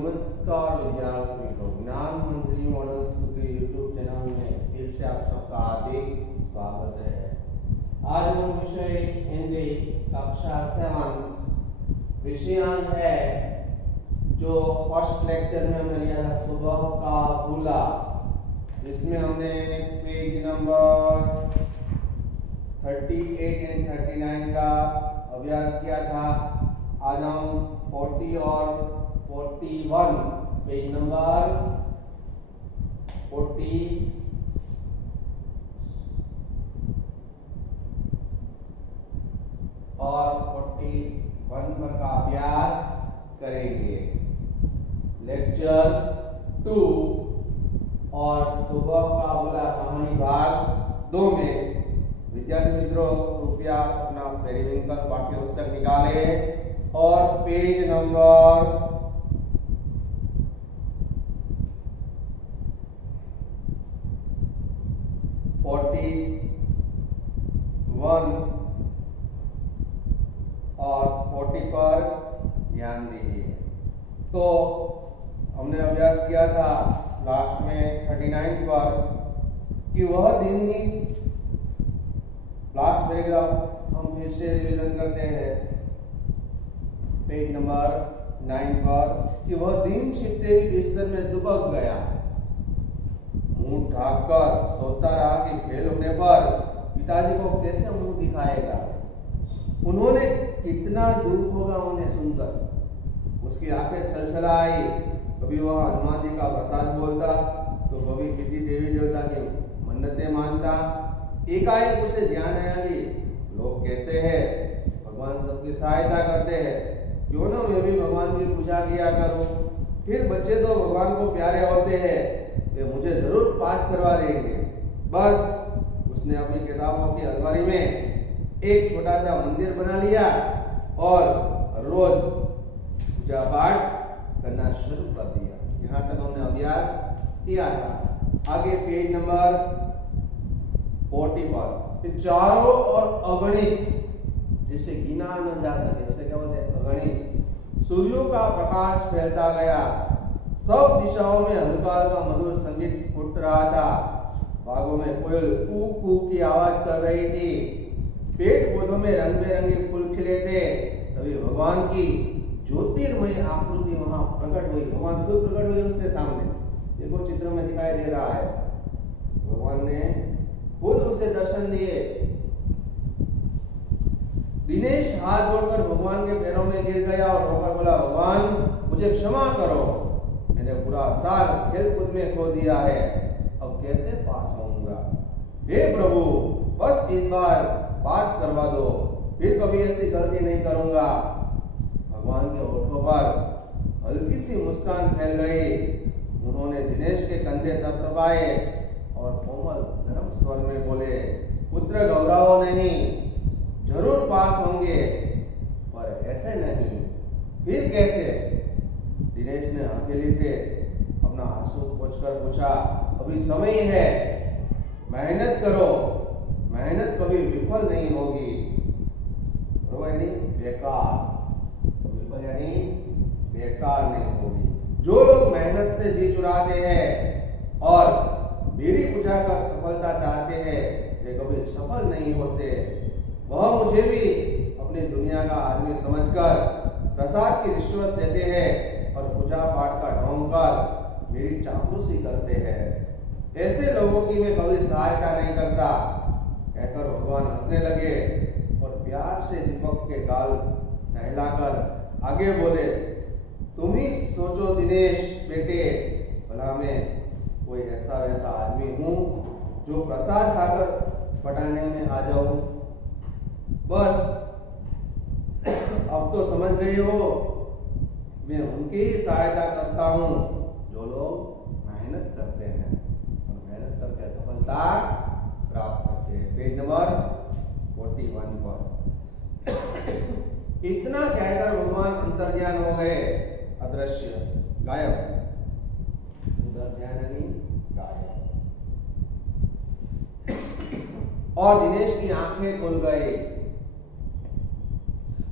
नमस्कार विद्यार्थी मित्रों, ज्ञान मंत्री मॉडल स्कूल के यूट्यूब चैनल में फिर से आप सबका हार्दिक स्वागत है। आज हम विषय हिंदी कक्षा 7 विषयांक है जो फर्स्ट लेक्चर में हमने लिया है सुबह का बुला, जिसमें हमने पेज नंबर 38 एंड 39 का अभ्यास किया था। आज हम 40 और 41 पेज नंबर 40 और 41 पर का अभ्यास करेंगे। लेक्चर 2 और सुबह का बुला कहानी भाग 2 में विद्यार्थी मित्रों कृपया अपना पेरिविंकल पाठ्य पुस्तक निकालें और पेज नंबर 41 और 40 पर ध्यान दीजिए। तो हमने अभ्यास किया था लास्ट में 39 पर कि वह दिन ही, लास्ट पैराग्राफ हम फिर से रिवीजन करते हैं पेज नंबर 9 पर, कि वह दिन छिपते ही बिस्तर में दुबक गया, मुंह ढाककर सोता रहा कि फेल होने पर पिताजी को कैसे मुंह दिखाएगा। उन्होंने कितना दुख होगा उन्हें सुनकर। उसकी आंखें छलछलाई, कभी वह हनुमान जी का प्रसाद बोलता तो कभी किसी देवी देवता की मन्नतें मानता। एकाएक उसे ध्यान आया कि लोग कहते हैं भगवान सबकी सहायता करते हैं, क्यों ना मैं भी भगवान की पूजा किया करूं। फिर बच्चे तो भगवान को प्यारे होते हैं, वे मुझे जरूर पास करवा देंगे। बस उसने अपनी किताबों की अलमारी में एक छोटा सा मंदिर बना लिया और रोज पूजा पाठ करना शुरू कर दिया। यहाँ तक हमने अभ्यास किया था। आगे पेज नंबर 40 पर चारों और अगणित, जिसे गिना न जा सके उसे क्या बोलते हैं, अगणित सूर्यों का प्रकाश फैलता गया। सब दिशाओं में हल्का हल्का मधुर संगीत फूट रहा था। बागों में कोयल कू कू की आवाज कर रही थी। पेड़ पौधों में रंग बिरंगे फूल खिले थे। तभी भगवान की ज्योतिर्मय आकृति वहां प्रकट हुई। भगवान खुद प्रकट हुए उसके सामने, देखो चित्र में दिखाई दे रहा है। भगवान ने खुद उसे दर्शन दिए। दिनेश हाथ जोड़कर भगवान के पैरों में गिर गया और रोकर बोला, भगवान मुझे क्षमा करो, मैंने पूरा साल खेल कूद में खो दिया है, अब कैसे पास होऊंगा। हे प्रभु बस इस बार पास करवा दो, फिर कभी ऐसी गलती नहीं करूंगा। भगवान के होठों पर हल्की सी मुस्कान फैल गई। उन्होंने दिनेश के कंधे थपथपाए और कोमल नरम स्वर में बोले, पुत्र घबराओ नहीं, जरूर पास होंगे, पर ऐसे नहीं। फिर कैसे? दिनेश ने हथेली से अपना आंसू पोंछकर पूछा, अभी समय है, मेहनत करो, मेहनत कभी विफल नहीं होगी। यानी बेकार, विफल यानी बेकार नहीं होगी। जो लोग मेहनत से जी चुराते हैं और मेरी पूजा कर सफलता चाहते हैं, वे कभी सफल नहीं होते। वह मुझे भी अपनी दुनिया का आदमी समझकर प्रसाद की रिश्वत देते हैं और पूजा पाठ का ढोंग कर मेरी चापलूसी करते हैं। ऐसे लोगों की मैं कभी सहायता नहीं करता, कहकर भगवान हंसने लगे और प्यार से दीपक के गाल सहलाकर आगे बोले, तुम ही सोचो दिनेश बेटे, भला मैं कोई ऐसा वैसा आदमी हूँ जो प्रसाद खाकर पटाने में आ जाऊं। बस अब तो समझ गए हो, मैं उनकी ही सहायता करता हूँ जो लोग मेहनत करते हैं और मेहनत करके सफलता प्राप्त करते हैं। पेज नंबर 41 पर इतना कहकर भगवान अंतर्ध्यान हो गए, अदृश्य, गायब। अंतर्ध्यान यानी गायब। और दिनेश की आंखें खुल गई।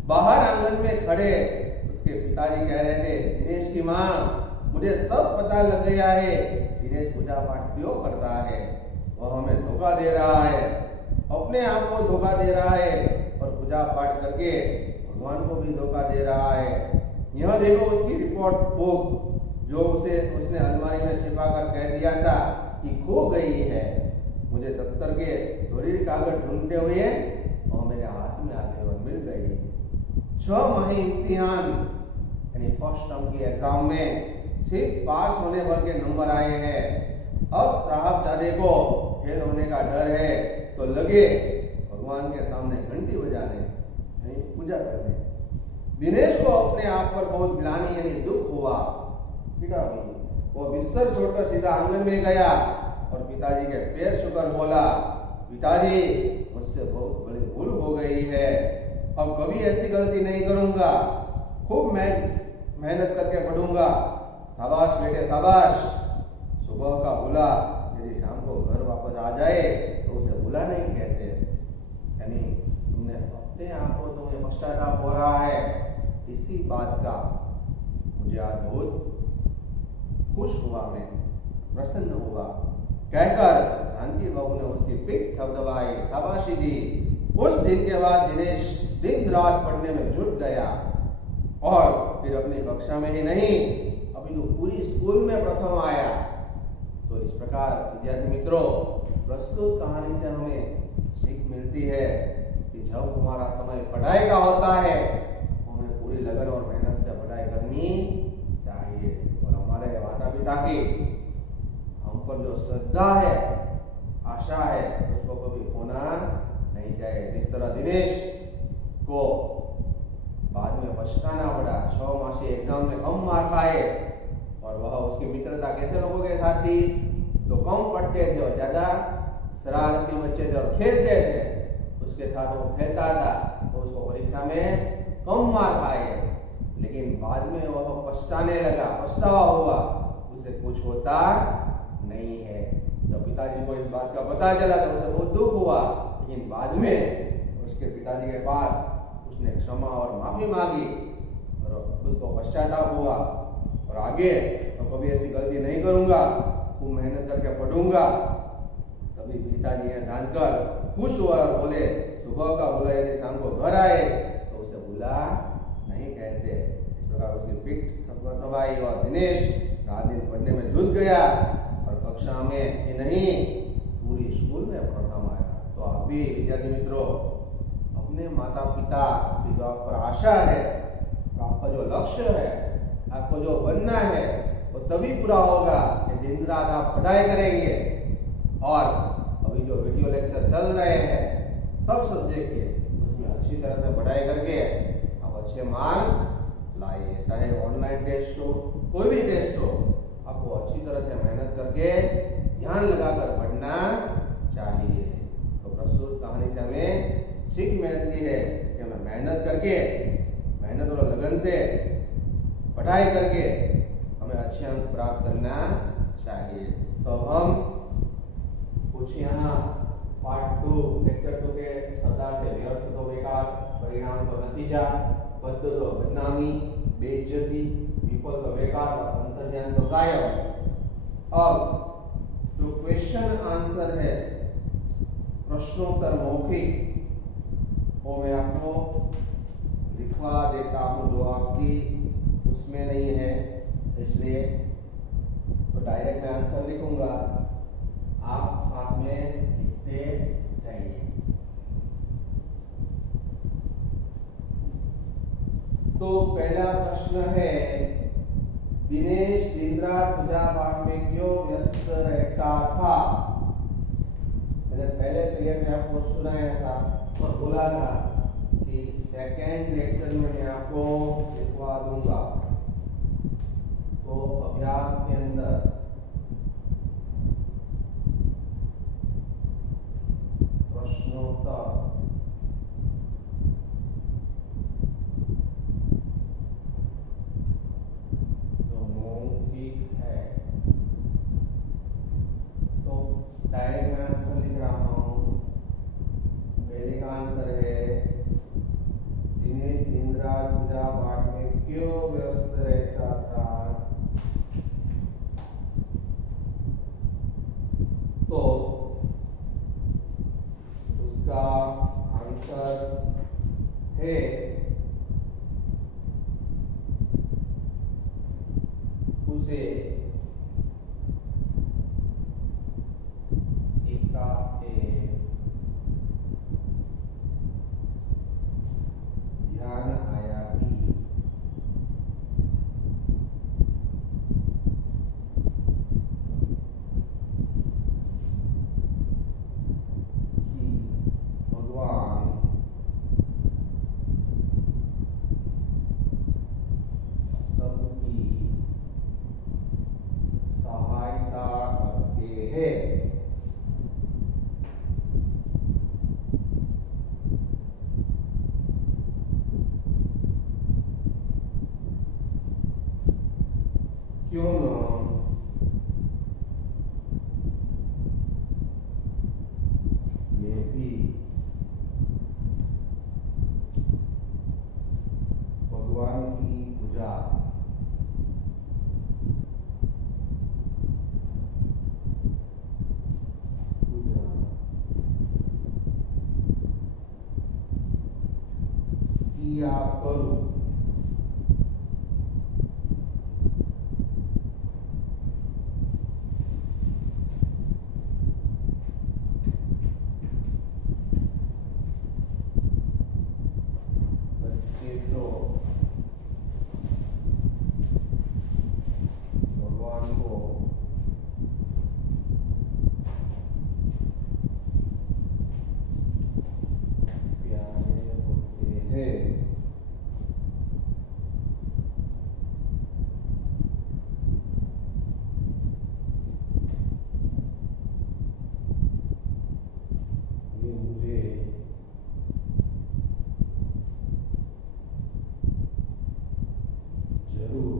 बाहर आंगन में खड़े उसके उसके पिताजी कह रहे थे, दिनेश की माँ, मुझे सब पता लग गया है, दिनेश पूजा पाठ क्यों करता है, वह हमें धोखा दे रहा है, अपने आप को धोखा दे रहा है और पूजा पाठ करके भगवान को भी धोखा दे रहा है। यह देखो उसकी रिपोर्ट बुक जो उसने अलमारी में छिपा कर कह दिया था कि खो गई है। मुझे दफ्तर के जरूरी कागज ढूंढते हुए और मेरे हाथ में आ गई और मिल गई। 6 माही इम्तिहान यानी फर्स्ट टर्म की एग्जाम में सिर्फ पास होने भर के नंबर आए हैं। अब साहबजादे को फेल होने का डर है तो लगे भगवान के सामने घंटी बजाने यानी पूजा करने। दिनेश को अपने आप पर बहुत गिलानी यानी दुख हुआ। पिता वो बिस्तर छोड़कर सीधा आंगन में गया और पिताजी के पैर छूकर बोला, पिताजी मुझसे बहुत बड़ी भूल हो गई है, अब कभी ऐसी गलती नहीं करूंगा, खूब मेहनत करके पढ़ूंगा। शाबाश बेटे शाबाश। सुबह का भूला यदि शाम को घर वापस आ जाए तो उसे भूला नहीं कहते। यानी तुमने अपने आप को तुम्हें पश्चाताप हो रहा है, इसी बात का मुझे आज बहुत खुश हुआ, मैं प्रसन्न हुआ कहकर जानकी बहू ने उसकी पीठ थपथपाई, शाबाशी दी। उस दिन के बाद दिनेश दिन रात पढ़ने में जुट गया और फिर अपनी कक्षा में ही नहीं अभी तो पूरी स्कूल में प्रथम आया। तो इस प्रकार विद्यार्थी मित्रों, प्रस्तुत कहानी से हमें सीख मिलती है कि जब हमारा समय पढ़ाई का होता है हमें पूरी लगन और मेहनत से पढ़ाई करनी चाहिए और हमारे माता पिता की हम पर जो श्रद्धा है, आशा है, उसको कभी खोना नहीं चाहिए। जिस तरह दिनेश को बाद में पछताना पड़ा, 6 माह से एग्जाम में कम मार्क आए और वह उसकी मित्रता कैसे लोगों के साथ थी, जो कम पढ़ते थे और ज्यादा शरारती बच्चे थे और खेलते थे, उसके साथ वो खेलता था तो उसको परीक्षा में कम मार्क आए, लेकिन बाद में वह पछताने लगा, पछतावा हुआ, उसे कुछ होता नहीं है। जब पिताजी को इस बात का पता चला तो उसे बहुत दुख हुआ, लेकिन बाद में उसके पिताजी के पास उसने क्षमा और माफी मांगी और खुद को पश्चाताप हुआ और आगे तो कभी ऐसी गलती नहीं करूंगा, खूब मेहनत करके पढ़ूंगा। तभी पिताजी यह जानकर खुश हुआ और बोले, सुबह का भूला यदि शाम को घर आए तो उसे भूला नहीं कहते। इस प्रकार उसकी पीठ थपथपाई और दिनेश रात दिन पढ़ने में जुट गया और कक्षा में ही नहीं पूरी स्कूल में प्रथम आया। तो आप भी विद्यार्थी मित्रों, अपने माता पिता की जो आप पर आशा है, आपका जो लक्ष्य है, आपको जो बनना है वो तभी पूरा होगा कि दिन रात आप पढ़ाई करेंगे। और अभी जो वीडियो लेक्चर चल रहे हैं सब सब्जेक्ट के, उसमें अच्छी तरह से पढ़ाई करके आप अच्छे मार्क लाइए। चाहे ऑनलाइन टेस्ट हो, कोई भी टेस्ट हो, आपको अच्छी तरह से मेहनत करके ध्यान लगाकर पढ़ना चाहिए। तो प्रस्तुत कहानी से हमें सीख मिलती है कि हमें मेहनत करके, मेहनत और लगन से पढ़ाई करके हमें अच्छे अंक प्राप्त करना चाहिए। तो अब हम कुछ यहाँ पार्ट 2 लेक्चर 2 के शब्दार्थ है। व्यर्थ तो बेकार, परिणाम तो नतीजा, बद्ध तो बदनामी, बेइज्जती, विफल तो बेकार और अंतर्ज्ञान तो गायब। अब जो क्वेश्चन आंसर है, प्रश्नोत्तर मौखिक, वो मैं आपको लिखवा देता हूँ, जो आपकी उसमें नहीं है, इसलिए तो डायरेक्ट मैं आंसर लिखूंगा, आप साथ में लिखते जाइए। तो पहला प्रश्न है, दिनेश दिन रात पूजा पाठ में क्यों व्यस्त रहता था? मैंने पहले पीरियड में आपको सुनाया था और बोला था कि सेकेंड लेक्चर में मैं आपको लिखवा दूंगा। तो अभ्यास के अंदर प्रश्नोत्तर जो मौखिक है, तो डायरेक्ट मैं आंसर लिख रहा हूँ। पहले का आंसर है, दिनेश दिन रात पूजा पाठ में क्यों उसे एकाएक ध्यान आया कि भगवान सबकी सहायता करते हैं। क्यों न मैं भी भगवान की पूजा किया करूं। बच्चे तो भगवान को प्यारे होते हैं। ये मुझे जरूर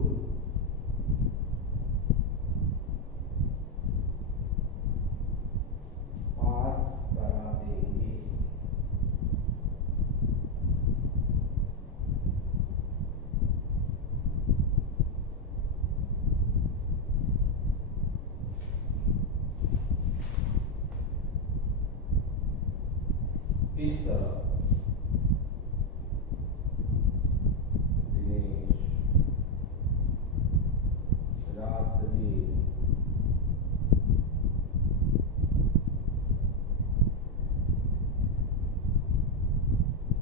पास करा देंगे। इस तरह दिनेश रात दिन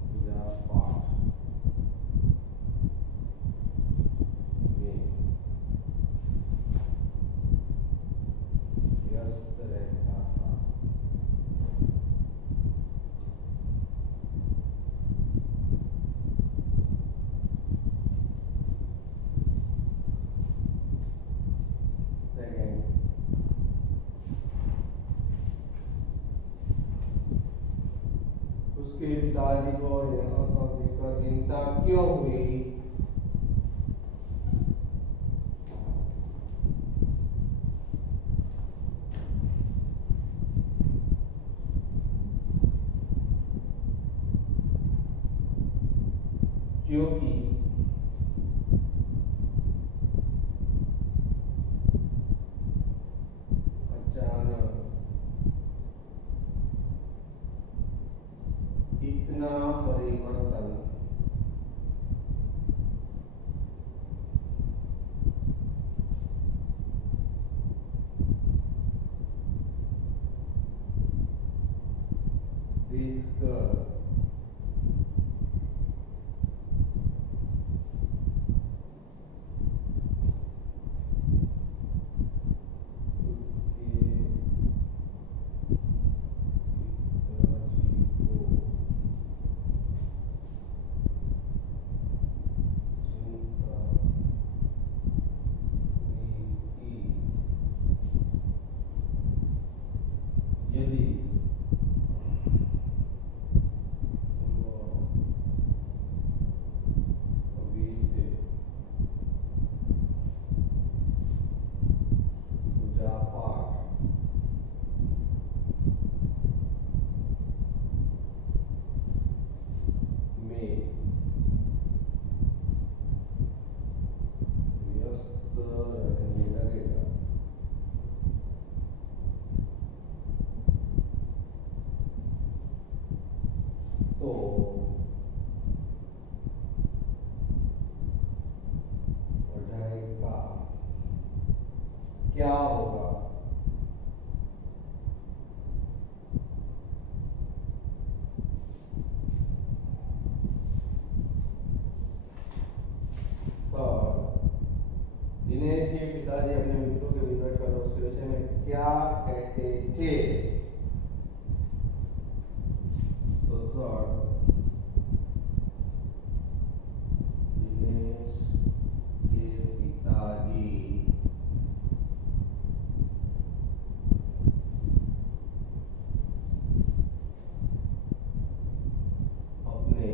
पूजा पाठ में व्यस्त रहता था। सेकंड, उसके पिताजी को यह सब देखकर चिंता क्यों हुई? क्योंकि अचानक इतना परिवर्तन देखकर यदि अभी से पूजा पाठ में व्यस्त रहने लगेगा तो पढ़ाई का क्या होगा? दिनेश के पिताजी अपने मित्रों के विवरण कर उसके विषय में क्या कहते थे? तो थर्ड, दिनेश के पिताजी अपने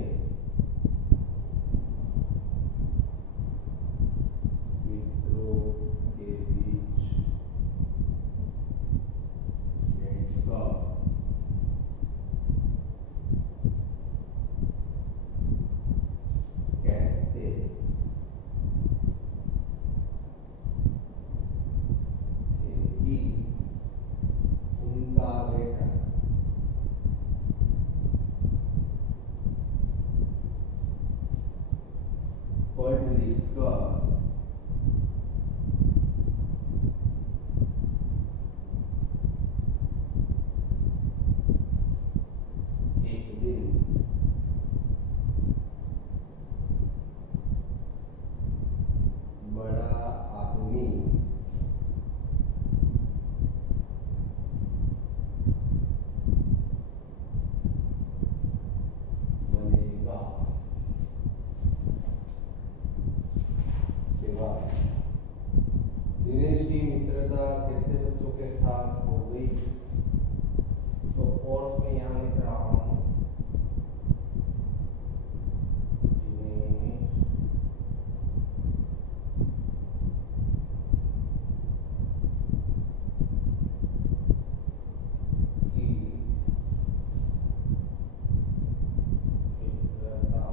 मित्रों के बीच बैठकर कहते थे कि उनका बेटा पढ़ लिख कर एक दिन बड़ा आदमी बनेगा। के बाद दिनेश की मित्रता कैसे बच्चों के साथ हो गई? तो फोर्थ में यहाँ लिख रहा हूँ, दिनेश की मित्रता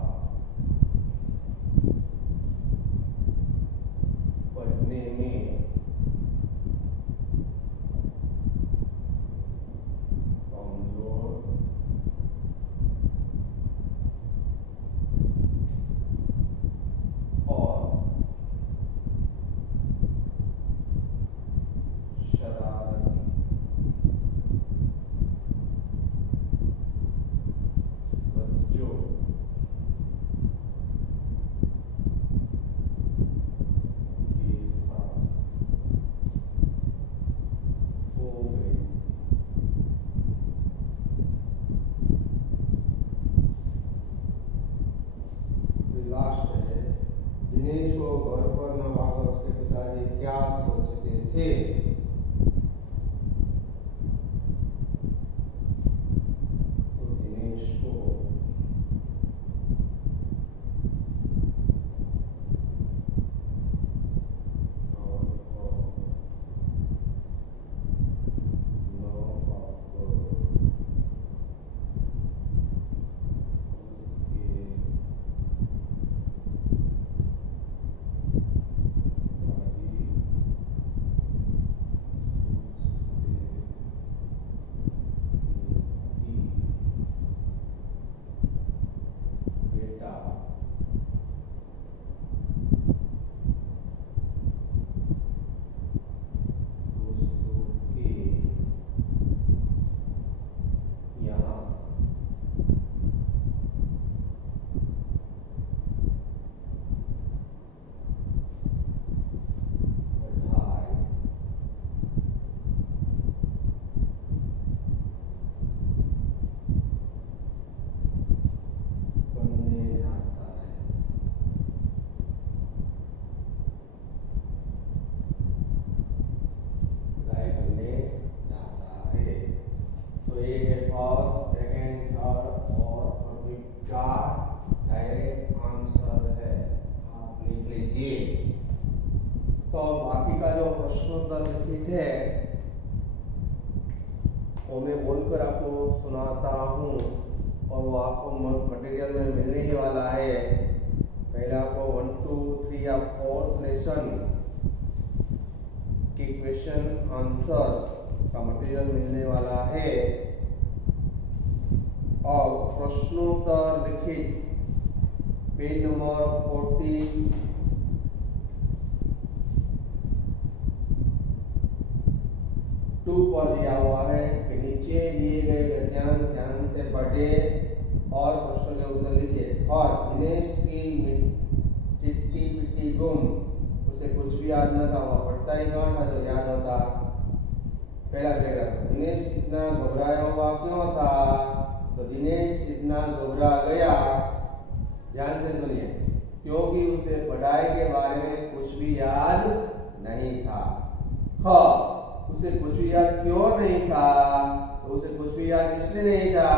पढ़ने में कमजोर और शरारती बच्चों के साथ हो गई। फिर लास्ट है, दिनेश को घर पर न लाकर उसके पिताजी क्या सोचते थे? तो दिनेश को बेटा दोस्तों के यहाँ पढ़ाई करने जाता है। पढ़ाई करने जाता है। तो ये है फर्स्ट, सेकंड, थर्ड और अभी चार डायरेक्ट आंसर है, आप लिख लीजिए। तो बाकी का जो प्रश्नोत्तर लिखित है वो मैं बोलकर आपको सुनाता हूँ और वो आपको मटेरियल में मिलने ही वाला है। पहले आपको 1, 2, 3 या 4th लेसन की क्वेश्चन आंसर का मटेरियल मिलने वाला है और प्रश्नोत्तर लिखित पेज नंबर 40 2 पर दिया हुआ है कि नीचे दिए गए गद्यांश ध्यान से पढ़े और प्रश्न के उत्तर लिखिए। और दिनेश की चिट्टी पिट्टी गुम, उसे कुछ भी याद न था, वह पढ़ता ही कहाँ था जो याद होता। पहला पैराग्राफ, दिनेश इतना घबराया हुआ क्यों था? तो दिनेश इतना घबरा गया, ध्यान से सुनिए, क्योंकि उसे पढ़ाई के बारे में कुछ भी याद नहीं था। ख, उसे कुछ भी याद क्यों नहीं था? तो उसे कुछ भी याद इसलिए नहीं था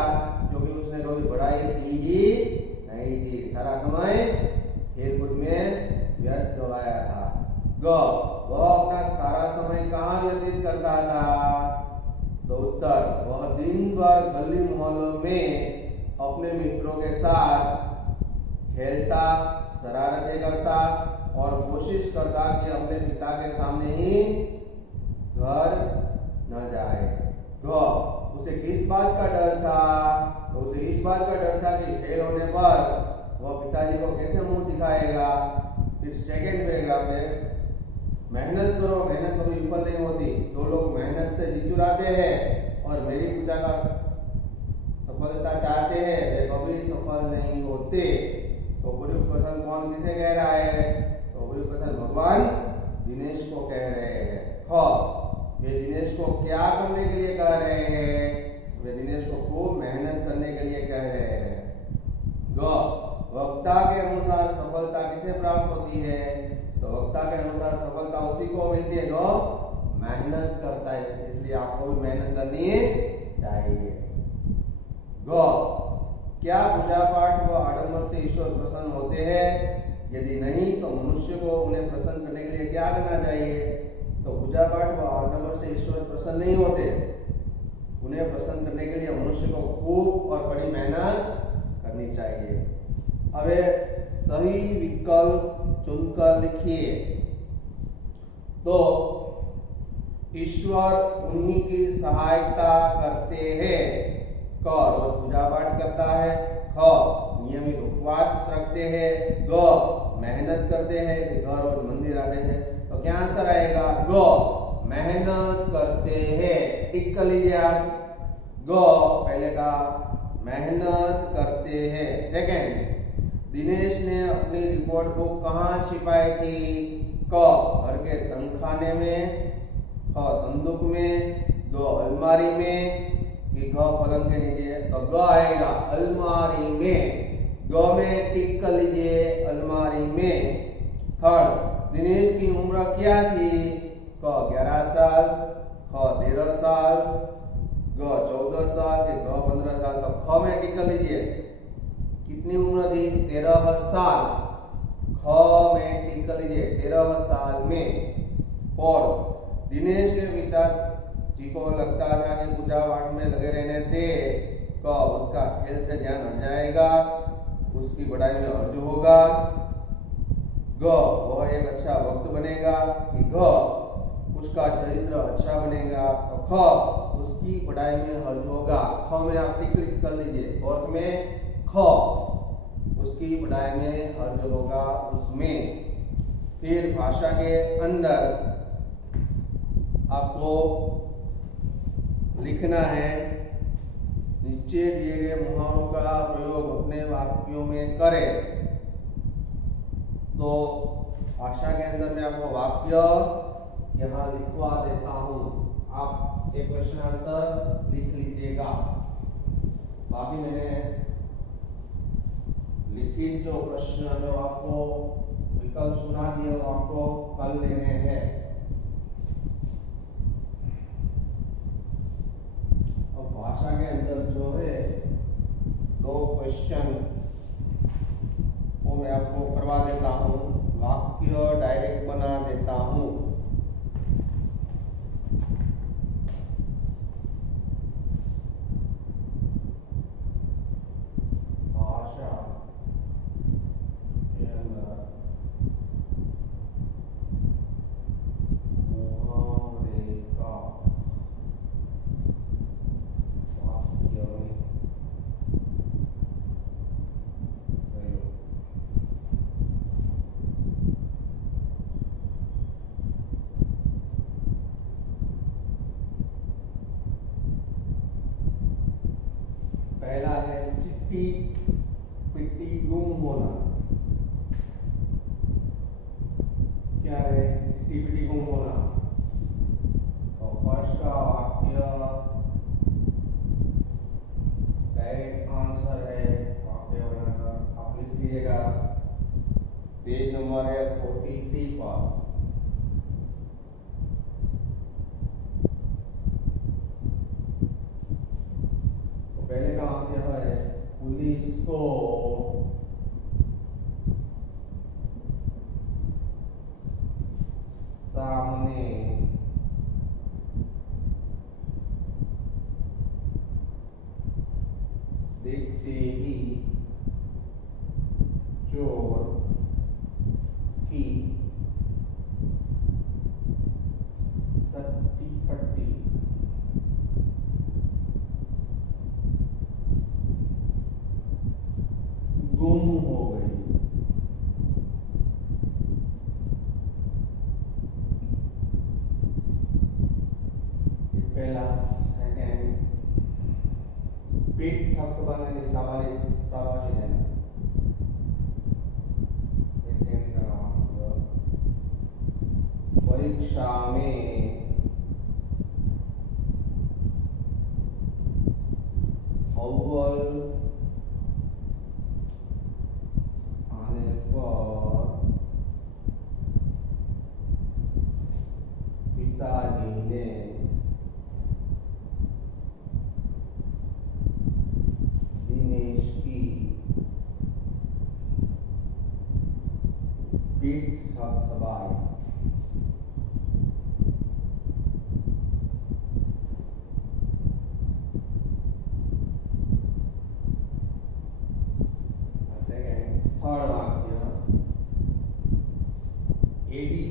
क्योंकि उसने कभी पढ़ाई की ही नहीं थी, सारा समय खेलकूद में व्यस्त गवाया था। ग, वह अपना सारा समय कहाँ व्यतीत करता था? तो उत्तर, वह दिन भर गली मोहल्लों में अपने मित्रों के साथ खेलता, शरारतें करता और कोशिश करता कि अपने पिता के सामने ही घर न जाए। ग, उसे किस बात का डर था? तो उसे इस बात का डर था कि फेल होने पर वह पिताजी को कैसे मुंह दिखाएगा। फिर सेकेंड पैराग्राफ में, मेहनत करो, मेहनत कभी विफल नहीं होती। जो लोग मेहनत से जी चुराते हैं और मेरी पूजा का सफलता चाहते हैं वे कभी सफल नहीं होते। तो उपयुक्त कथन कौन किसे कह रहा है? तो उपयुक्त कथन भगवान दिनेश को कह रहे हैं। ख, वे दिनेश को क्या करने के लिए कह रहे हैं? वे दिनेश को खूब मेहनत करने के लिए कह रहे हैं। ग, वक्ता के अनुसार सफलता किसे प्राप्त होती है? तो वक्ता के अनुसार सफलता उसी को मिलती है जो मेहनत करता है, इसलिए आपको भी मेहनत करनी चाहिए। ग, क्या पूजा पाठ व आडंबर से ईश्वर प्रसन्न होते हैं? यदि नहीं तो मनुष्य को उन्हें प्रसन्न करने के लिए क्या करना चाहिए? तो पूजा पाठ व आडंबर से ईश्वर प्रसन्न नहीं होते, उन्हें प्रसन्न करने के लिए मनुष्य को खूब और बड़ी मेहनत करनी चाहिए। अब सही विकल्प चुनकर लिखिए। तो ईश्वर उन्हीं की सहायता करते हैं। क, रोज पूजा पाठ करता है। ख, नियमित उपवास रखते हैं। ग, मेहनत करते हैं। ग, रोज मंदिर आते हैं। तो क्या आंसर आएगा? ग, मेहनत करते हैं। टिक कर लीजिए आप। ग, पहले का मेहनत करते हैं। सेकंड, दिनेश ने अपनी रिपोर्ट बुक कहाँ छिपाई थी? क, घर के तंगखाने में। ख, संदूक में। ग, अलमारी में। कि ग, पलंग के नीचे। तो ग आएगा अलमारी में। ग में टिक कर लीजिए, अलमारी में। थर्ड, दिनेश की उम्र क्या थी? क, 11 साल। ख, 13 साल। ग, 14 साल। ग, 15 साल। तो ख में टिक कर लीजिए, कितनी उम्र थी? 13 साल। ख में टिक कर लीजिए, 13 साल में। और दिनेश के पिता जी को लगता था कि पूजा पाठ में लगे रहने से उसका खेल से ध्यान हट जाएगा, उसकी पढ़ाई में अर्ज होगा। ग, वह एक अच्छा भक्त बनेगा। कि घ, उसका चरित्र अच्छा बनेगा। तो ख, उसकी पढ़ाई में हर्ज होगा। ख में आप टिक कर लीजिए। फोर्थ में ख, उसकी पढ़ाई में हर्ज होगा उसमें। फिर भाषा के अंदर आपको लिखना है, नीचे दिए गए मुहावरों का प्रयोग अपने वाक्यों में करें। तो भाषा के अंदर मैं आपको वाक्य यहाँ लिखवा देता हूँ, आप एक क्वेश्चन आंसर लिख लीजिएगा। बाकी मैंने लिखित जो प्रश्न है वो आपको विकल्प सुना दिए, वो आपको कल लेने हैं। अब भाषा के अंदर जो है 2 क्वेश्चन वो मैं आपको करवा देता हूँ, वाक्य डायरेक्ट बना देता हूँ। भाषा के अंदर पहला है सिट्टी पिट्टी गुम होना। क्या है सिट्टी पिट्टी गुम होना? तो फर्स्ट का वाक्य डायरेक्ट आंसर है, वाक्य बनाकर आप लिख लीजिएगा। पेज नंबर है 43 पर। तो पहले का वाक्य है पुलिस को सामने देखते ही चोर की सट्टी पट्टी गुम हो गई। पहला सेकंड पेट थपथपाने की शाबाशी देना। सेकंड का वाक्य परीक्षा में अव्वल आने पर पिताजी ने दिनेश की पीठ थपथपाई। थर्ड वाक्य एडी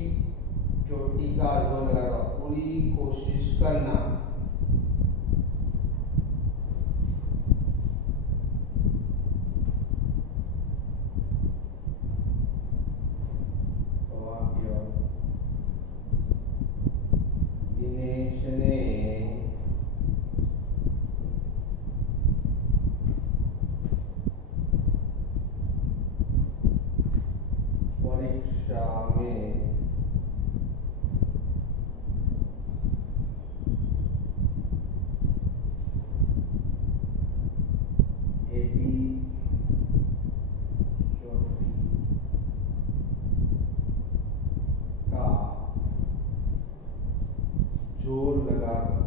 चोटी का जोर लगाकर पूरी कोशिश करना। वाक्य दिनेश ने परीक्षा में एडी चोटी का जोर लगाकर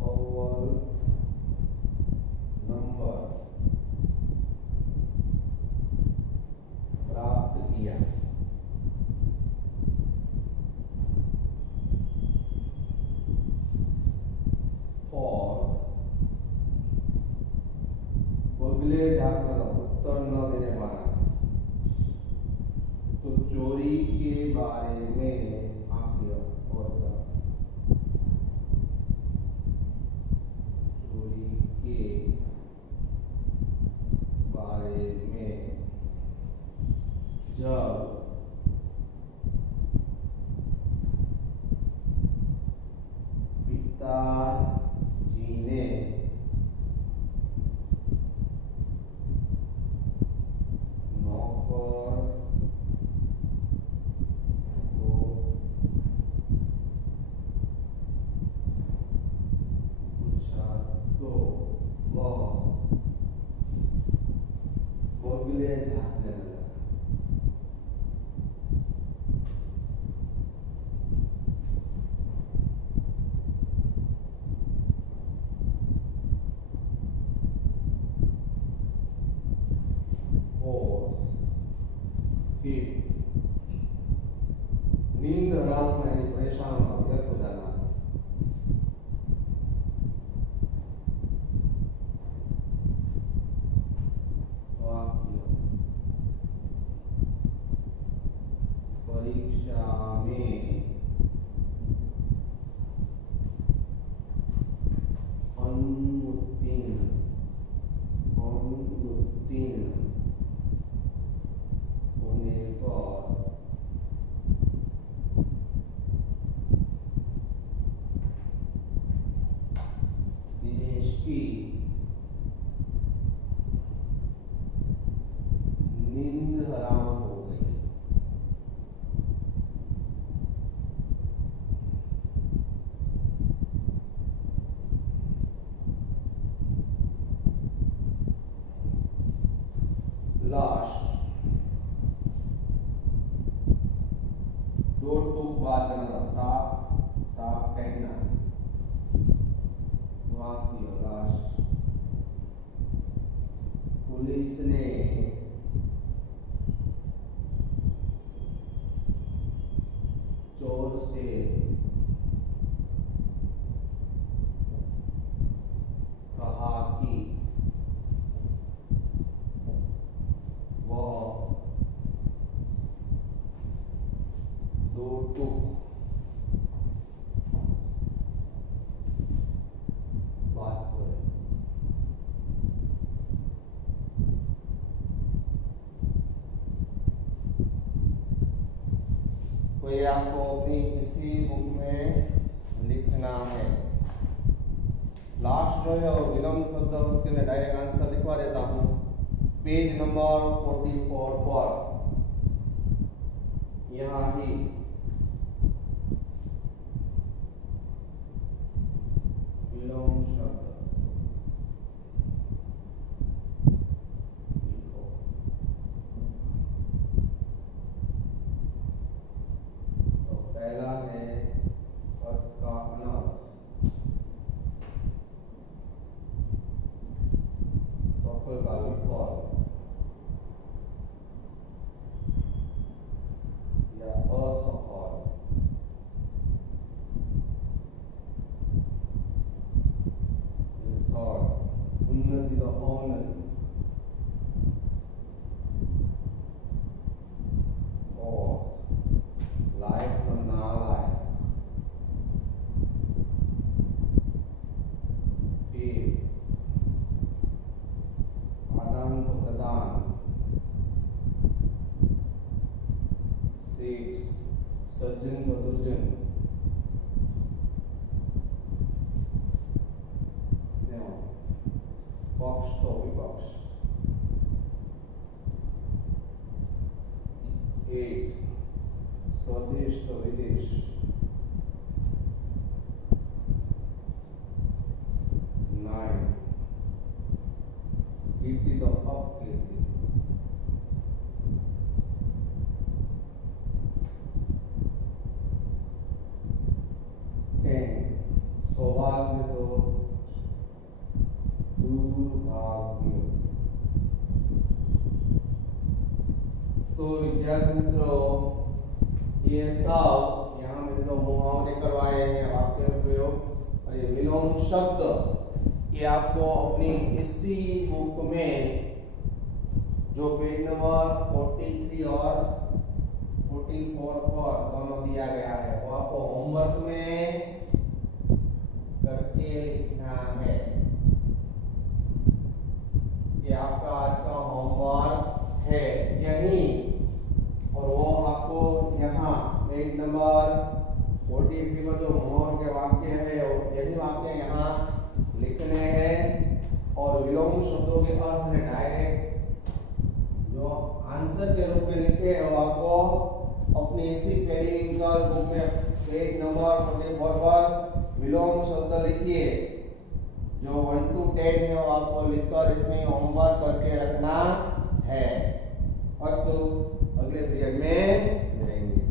अव्वल नंबर प्राप्त किया। और बगले झाँकना उत्तर न देने वाला। तो चोरी के बारे में वाक्य और चोरी के बारे में जब पिताजी ने नौकर को पूछा तो वह बगले झाँकने लगा। नींद हराम में परेशान होना, व्यर्थ हो जाना। वाक्य परीक्षा में अनुत्तीर्ण लास्ट दो टूक बात करना साफ साफ कहना वाक्य लास्ट पुलिस ने चोर से कहा कि वह दो टूक बात करे। तो ये आपको अपनी किसी बुक में लिखना है। लास्ट जो है और विलोम शब्द उसके मैं डायरेक्ट आंसर लिखवा देता हूँ पेज नंबर 44 पर यहाँ ही विलोम शब्द लिखो। तो पहला है अर्थ का अनर्थ, सफल का विफल या असफल, थर्ड उन्नति का अवनति, और लायक का नालायक, आदान तो प्रदान, सज्जन तो दुर्जन, पक्ष तो विपक्ष, 8 स्वदेश तो विदेश, 9 कीर्ति तो अपकीर्ति, 10 सौभाग्य तो दुर्भाग्य। तो विद्यार्थी मित्रों ये सब यहाँ मित्रों मुहावरे करवाए हैं, वाक्य प्रयोग और ये विलोम शब्द ये आपको अपनी हिस्ट्री बुक में जो पेज नंबर 43 और 44 पर दोनों दिया गया है वो आपको होमवर्क में करके लिखना है। ये आपका आज का होमवर्क है यही, और वो आपको यहाँ पेज नंबर 43 पर जो मुहावरे के वाक्य है यही वाक्य यहाँ लिखने हैं, और विलोम शब्दों के अर्थ में डायरेक्ट जो आंसर के रूप में लिखे हैं वो आपको अपनी इसी पेरिविंकल बुक में पेज नंबर 44 पर विलोम शब्द लिखिए। जो 1 to 10 है वो आपको लिखकर इसमें होमवर्क करके रखना है। अस्तु, अगले पीरियड में मिलेंगे।